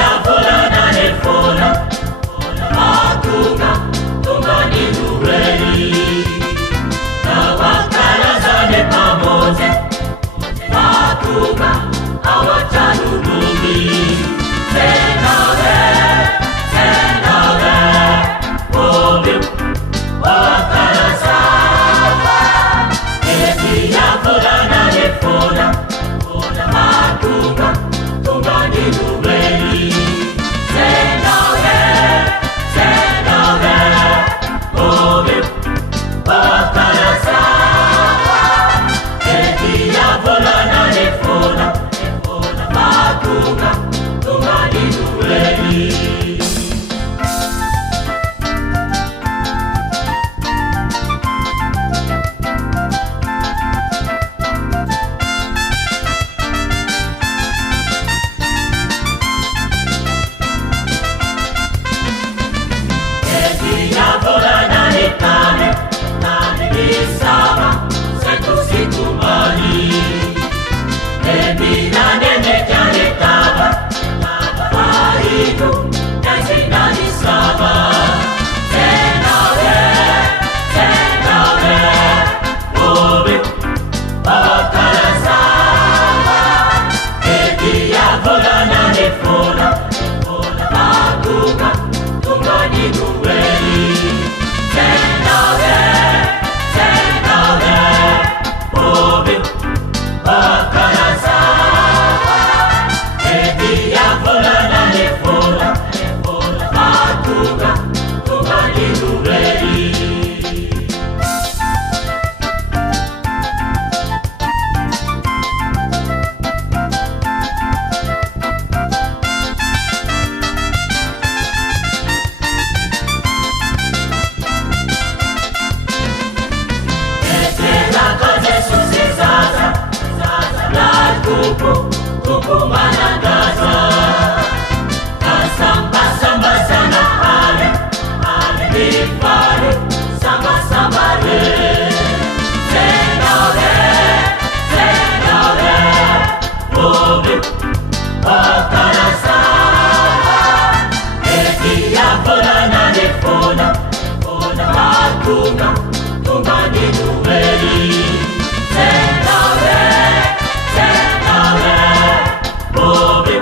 volana nel fola, matunga tungani nureli, na wakalazane pamoja, matunga awachanunumi. Senawe, obi wakalazawa, etia volana nel fola, matunga tungani nureli. Senawe, obi wakalazawa, etia volana nel fola, matunga tungani nureli. Nane nisama setu sikumani, ebina nene jane taba, fahidu nasi nani sama. Senawe, obi wakalazawa, etia volana ne fola, matunga tungani nureli. Senawe, obi wakalazawa, etia volana ne fola, matunga tungani nureli. Kuku manangaza, kasamba sana ale nifare samba le. Senawe, obi wakalazawa, etia volana ne fola, matunga tungani nureli. Senawe, obi